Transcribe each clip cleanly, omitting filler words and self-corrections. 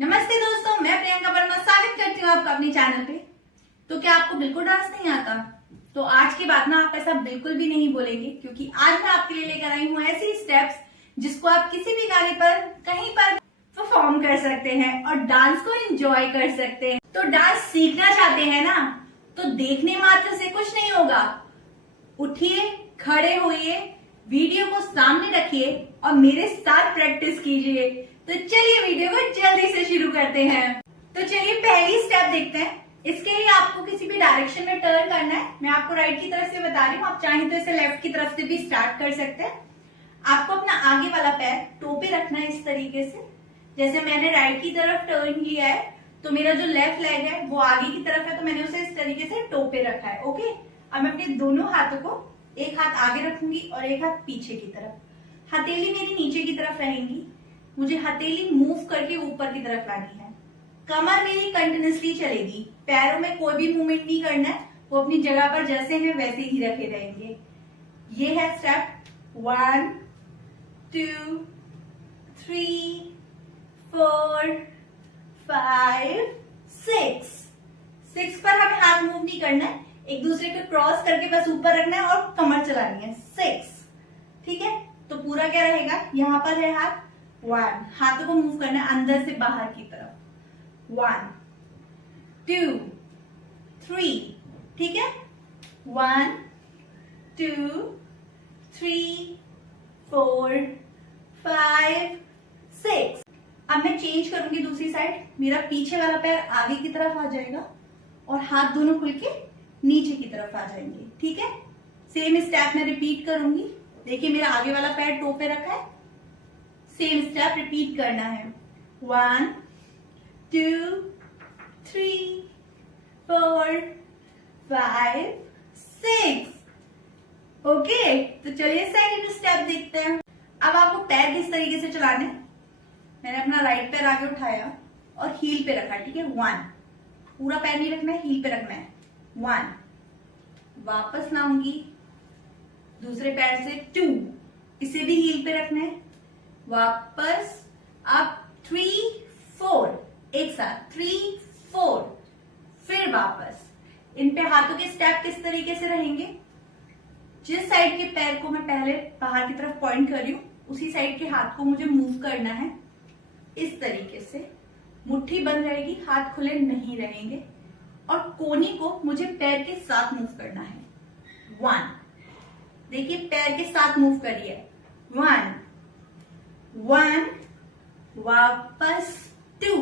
नमस्ते दोस्तों, मैं प्रियंका वर्मा स्वागत करती हूँ आपका अपने चैनल पे। तो क्या आपको बिल्कुल डांस नहीं आता? तो आज के बाद ना आप ऐसा बिल्कुल भी नहीं बोलेंगे, क्योंकि आज मैं आपके लिए लेकर आई हूँ ऐसी स्टेप्स जिसको आप किसी भी गाने पर कहीं पर परफॉर्म कर सकते हैं और डांस को एंजॉय कर सकते हैं। तो डांस सीखना चाहते हैं ना, तो देखने मात्र से कुछ नहीं होगा। उठिए, खड़े होइए, वीडियो को सामने रखिए और मेरे साथ प्रैक्टिस कीजिए। तो चलिए वीडियो को जल्दी से शुरू करते हैं। तो चलिए पहली स्टेप देखते हैं। इसके लिए आपको किसी भी डायरेक्शन में टर्न करना है। मैं आपको राइट की तरफ से बता रही हूँ, आप चाहें तो इसे लेफ्ट की तरफ से भी स्टार्ट कर सकते हैं। आपको अपना आगे वाला पैर टो पे रखना है इस तरीके से। जैसे मैंने राइट की तरफ टर्न किया है तो मेरा जो लेफ्ट लेग है वो आगे की तरफ है, तो मैंने उसे इस तरीके से टो पे रखा है। ओके, अब मैं अपने दोनों हाथों को एक हाथ आगे रखूंगी और एक हाथ पीछे की तरफ। हथेली मेरी नीचे की तरफ रहेंगी, मुझे हथेली मूव करके ऊपर की तरफ लानी है। कमर मेरी कंटिन्यूसली चलेगी, पैरों में कोई भी मूवमेंट नहीं करना है, वो अपनी जगह पर जैसे हैं वैसे ही रखे रहेंगे। ये है स्टेप 1 2 3 4 5 6 पर हमें हाथ मूव नहीं करना है, एक दूसरे को क्रॉस करके बस ऊपर रखना है और कमर चलानी है। 6, ठीक है। तो पूरा क्या रहेगा, यहाँ पर है हाथ 1, हाथों को मूव करना है अंदर से बाहर की तरफ। 1 2 3, ठीक है। 1 2 3 4 5 6। अब मैं चेंज करूंगी दूसरी साइड। मेरा पीछे वाला पैर आगे की तरफ आ जाएगा और हाथ दोनों खुल के नीचे की तरफ आ जाएंगे, ठीक है। सेम स्टेप मैं रिपीट करूंगी। देखिए मेरा आगे वाला पैर टो पे रखा है, सेम स्टेप रिपीट करना है। 1 2 3 4 5 6। ओके, तो चलिए सेकंड स्टेप देखते हैं। अब आपको पैर किस तरीके से चलाने हैं। मैंने अपना राइट पैर आगे उठाया और हील पे रखा, ठीक है। 1, पूरा पैर नहीं रखना है, हील पे रखना है। 1, वापस लाऊंगी दूसरे पैर से 2, इसे भी हील पे रखना है। वापस अब 3 4, एक साथ 3 4, फिर वापस। इन पे हाथों के स्टेप किस तरीके से रहेंगे, जिस साइड के पैर को मैं पहले बाहर की तरफ पॉइंट कर रही हूं उसी साइड के हाथ को मुझे मूव करना है इस तरीके से। मुट्ठी बंद रहेगी, हाथ खुले नहीं रहेंगे और कोनी को मुझे पैर के साथ मूव करना है। 1, देखिए पैर के साथ मूव करिए। 1 1, वापस 2,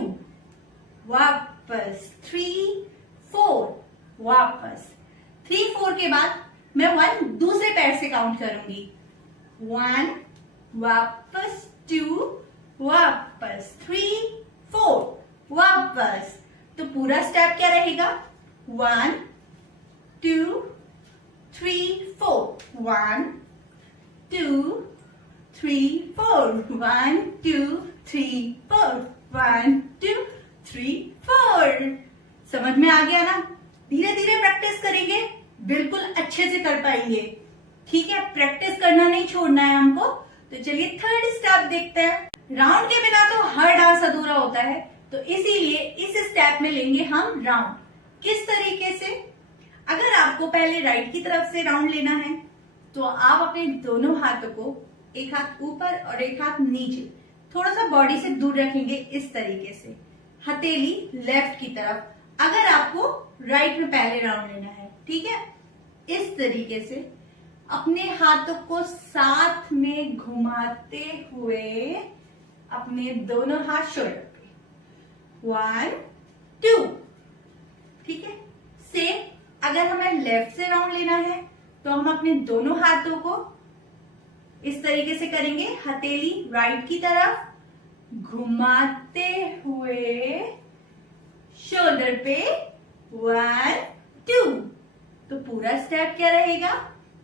वापस 3 4, वापस 3 4 के बाद मैं 1 दूसरे पैर से काउंट करूंगी। 1, वापस 2, वापस 3 4, वापस। तो पूरा स्टेप क्या रहेगा, 1 2 3 4, 1 2 3 4, 1 2 3 4, 1 2 3 4। समझ में आ गया ना? धीरे धीरे प्रैक्टिस करेंगे, बिल्कुल अच्छे से कर पाएंगे, ठीक है। प्रैक्टिस करना नहीं छोड़ना है हमको। तो चलिए थर्ड स्टेप देखते हैं। राउंड के बिना तो हर डांस अधूरा होता है, तो इसीलिए इस स्टेप में लेंगे हम राउंड। किस तरीके से, अगर आपको पहले राइट की तरफ से राउंड लेना है तो आप अपने दोनों हाथों को एक हाथ ऊपर और एक हाथ नीचे थोड़ा सा बॉडी से दूर रखेंगे इस तरीके से। हथेली लेफ्ट की तरफ, अगर आपको राइट में पहले राउंड लेना है, ठीक है। इस तरीके से अपने हाथों को साथ में घुमाते हुए अपने दोनों हाथ शोल्डर पे। 1 2, ठीक है। सेम अगर हमें लेफ्ट से राउंड लेना है तो हम अपने दोनों हाथों को इस तरीके से करेंगे, हथेली राइट की तरफ घुमाते हुए शोल्डर पे। 1 2, तो पूरा स्टेप क्या रहेगा,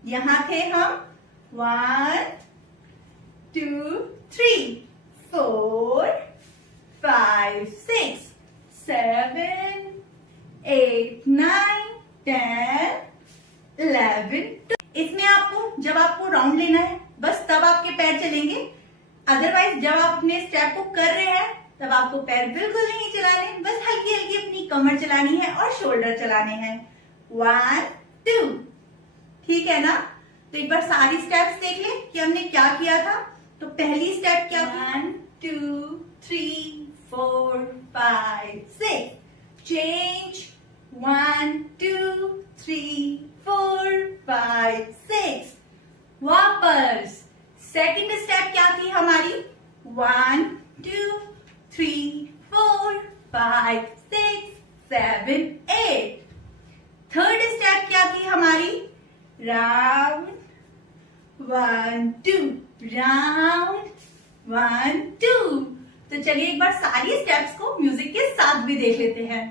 यहां थे हम 1 2 3 4 5 6 7 8 9 10 11। इसमें आपको जब आपको राउंड लेना है बस तब आपके पैर चलेंगे, अदरवाइज जब आप अपने स्टेप को कर रहे हैं तब आपको पैर बिल्कुल नहीं चलाने, बस हल्की हल्की अपनी कमर चलानी है और शोल्डर चलाने हैं। 1 2, ठीक है ना? तो एक बार सारी स्टेप्स देख ले कि हमने क्या किया था। तो पहली स्टेप क्या थी? 1 2 3 4 5 6, चेंज 1 2 3 4 5 6, वापस। सेकंड स्टेप क्या थी हमारी? 1 2 3 4 5 6 7 8। थर्ड स्टेप क्या थी हमारी? Round 1 2, round 1 2। तो चलिए एक बार सारी स्टेप्स को म्यूजिक के साथ भी देख लेते हैं।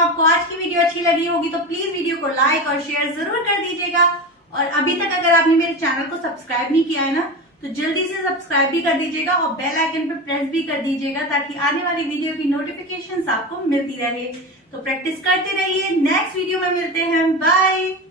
आपको आज की वीडियो अच्छी लगी होगी तो प्लीज वीडियो को लाइक और शेयर जरूर कर दीजिएगा। और अभी तक अगर आपने मेरे चैनल को सब्सक्राइब नहीं किया है ना, तो जल्दी से सब्सक्राइब भी कर दीजिएगा और बेल आइकन पे प्रेस भी कर दीजिएगा ताकि आने वाली वीडियो की नोटिफिकेशंस आपको मिलती रहे। तो प्रैक्टिस करते रहिए। नेक्स्ट वीडियो में मिलते हैं। बाय।